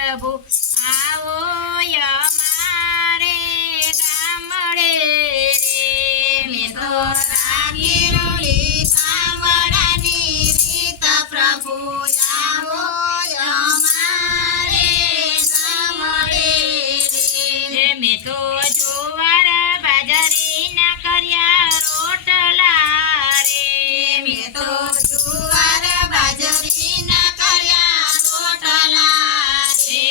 પ્રભુ આવો અમારે ગામડે રે મેં તો રાખી રૂડી ગામડાની રીત પ્રભુ આવો અમારે ગામડે રે મેં તો જુવાર બાજરીના કર્યા રોટલા રે મેં તો જુવાર બાજરીના કર્યા રોટલા રે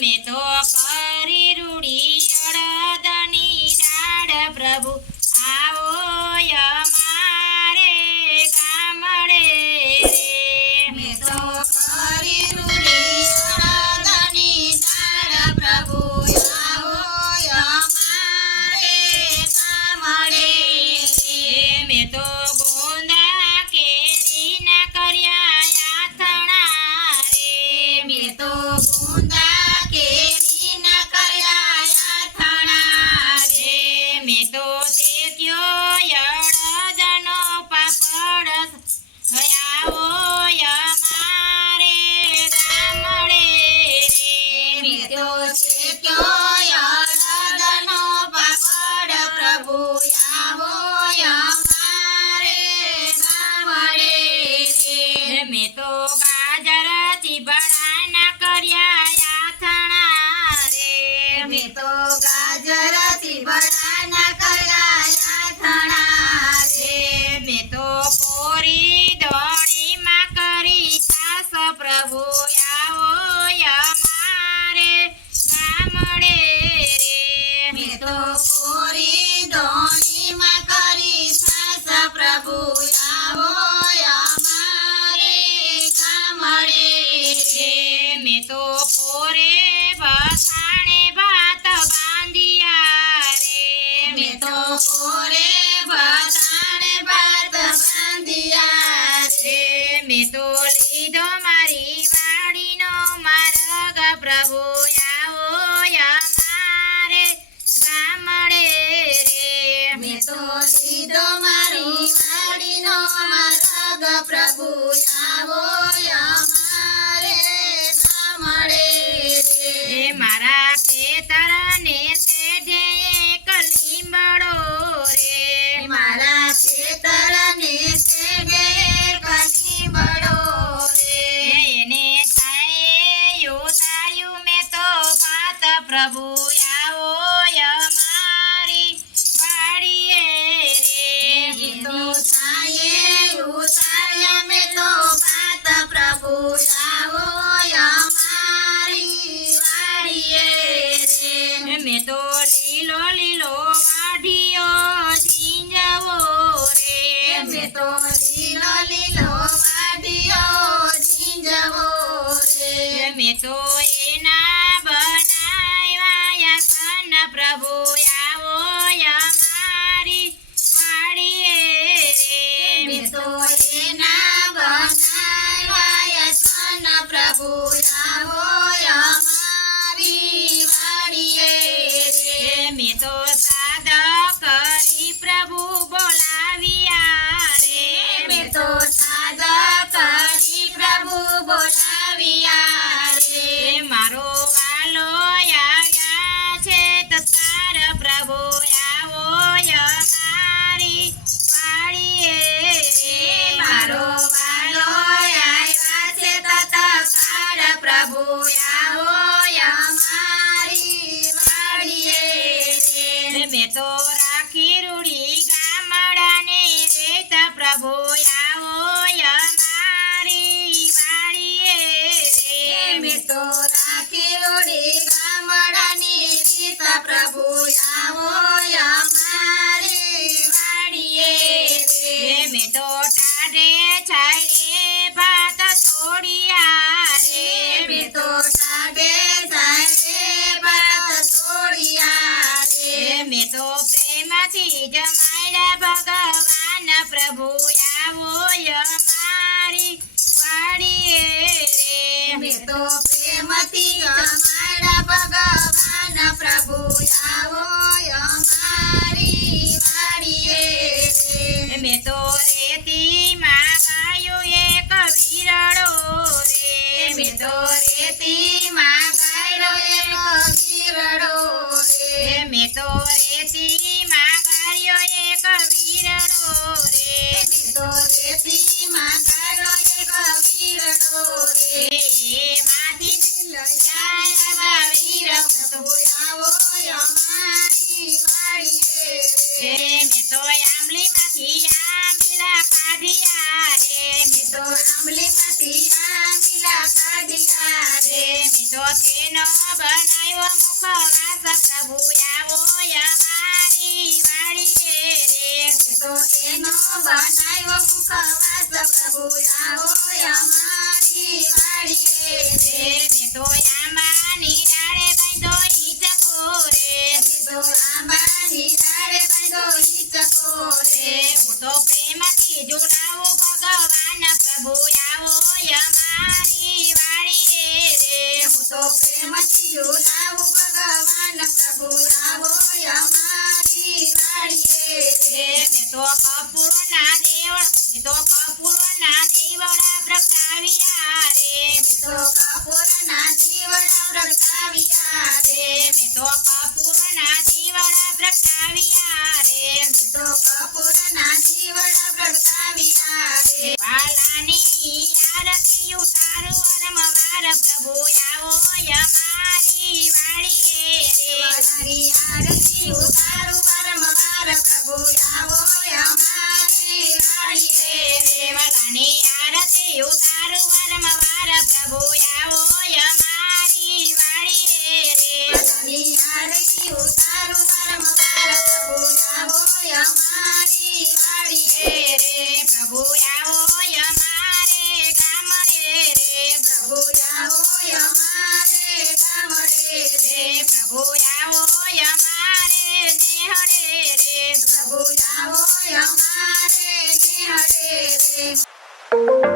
મેં તો કરી રૂડી અડદની દાળ પ્રભુ આવો અમારે ગામડે રે મેં તો કરી રૂડી અડદની દાળ પ્રભુ આવો અમારે ગામડે રે મેં તો ગોંદા કેરીના કર્યા યાથણા રે મેં તો ગોંદા કેરીના કર્યા યાથણા રે મેં તો શેક્યો અડદનો પાપડ આવો અમારે ગામડે રે મેં તો શેક્યો અડદનો પાપડ પ્રભુ આવો અમારે ગામડે રે મેં તો ગાજર ચીબડાના કર્યા યાથણા રે મેં તો ગાજર ચીબડાના કર્યા યાથણા રે મેં તો કોરી દોણીમાં કરી છાસ પ્રભુ આવો અમારે ગામડે રે મેં તો કોરી દોણીમાં કરી છાસ પ્રભુ આવો અમારે ગામડે રે મેં તો પોરે ભસાણે ભાત બાંધિયા રે મેં તો પોરે ભસાણે ભાત બાંધિયા રે મેં તો લીધો મારી વાડીનો માર્ગ પ્રભુ આવો અમારે ગામડે રે મેં તો લીધો મારી વાડીનો માર્ગ પ્રભુ આવો અમારે ગામડે રે મારા ખેતરને શેઢે એક લીમડો રે મારા ખેતરને શેઢે એક લીમડો રે એને છાંયે ઉતાર્યું મેં તો ભાત પ્રભુ આવો અમારી વાડીએ રે મેં તો છાંયે ઉતાર્યા મેં તો ભાત પ્રભુ આવો અમારી વાડીએ રે મેં તો લીલો લીલો વાઢિયો ઝીંઝવો રે મેં તો લીલો લીલો વાઢિયો ઝીંઝવો રે મેં તો એના બનાવ્યા સન પ્રભુ આવો અમારી વાડીએ રે મેં તો એના બનાવ્યા સન પ્રભુ આવો અમારી વાડીએ રે મેં તો સાદ કરી પ્રભુ બોલાવ્યા રે મેં તો સાદ કરી પ્રભુ બોલાવ્યા રે મારો વાલો આવ્યા છે તતાર પ્રભુ આવો અમારી વાડીએ રે મારો વાલો આવ્યા છે તતાર પ્રભુ આવો અમારી વાડીએ રે મેં તો રાખી રૂડી ગામડાની રીત પ્રભુ આવો અમારી વાડીએ રે મેં તો રાખી રૂડી ગામડાની રીત પ્રભુ આવો અમારી વાડીએ રે મેં તો ટાઢે છાંયે ભાત છોડ્યા રે મેં તો ટાઢે છાંયે ભાત છોડ્યા રે મેં તો પ્રેમથી જમાડ્યા ભગવાન મેં તો રેતીમાં ગાયો એક વીરડો રે મેં તો રેતીમાં ગાયો એક વીરડો રે મેં તો રેતીમાં ગાયો એક વીરડો રે મેં તો રેતીમાં ગાયો એક વીરડો રે એમાંથી જાય વીર તો આવો અમારી વાડીએ રે મેં તો આંબલીમાંથી આંબીલા કાઢ્યા રે મેં તો આંબલીમાંથી આંબીલા કાઢ્યા રે મેં તો તેનો બનાવ્યો મુખવાસ પ્રભુ આવો અમારી વાડીએ રે તો એનો બનાવ્યો મુખવાસ પ્રભુ આવો અમારી વાડીએ રે મેં તો આંબાની ડાળે બાંધો હિંચકો રે તો આંબાની ડાળે બાંધો હિંચકો રે હું તો પ્રેમથી ઝુલાવું ભગવાન પ્રભુ આવો અમારી વાડીએ રે હું તો પ્રેમથી ઝુલાવું ભગવાન પ્રભુ આવો અમારી વાડીએ રે મેં તો કપૂરના દેવડા પ્રગટાવ્યા રે તો કપૂરના દીવડા પ્રગટાવ્યા રે મેં તો કપૂરના દીવડા પ્રગટાવ્યા રે તો કપૂરના દીવડા પ્રગટાવ્યા રે વાલાની આરતી ઉતારું અરમવાર પ્રભુ આવો અમારી વાડીએ રે વાલાની આરતી ઉતારું વારંવાર પ્રભુ આવો અમારી વાડીએ રે વાલાની આરતી ઉતારું અરમવાર પ્રભુ આવો અમારી વાડીએ રે વાલાની આરતી ઉતારું વારંવાર પ્રભુ આવો અમારી વાડીએ રે પ્રભુ આવો અમારે ગામડે રે પ્રભુ આવો અમારે ગામડે રે પ્રભુ આવો અમારે નેહડે રે પ્રભુ આવો અમારે નિહળે રે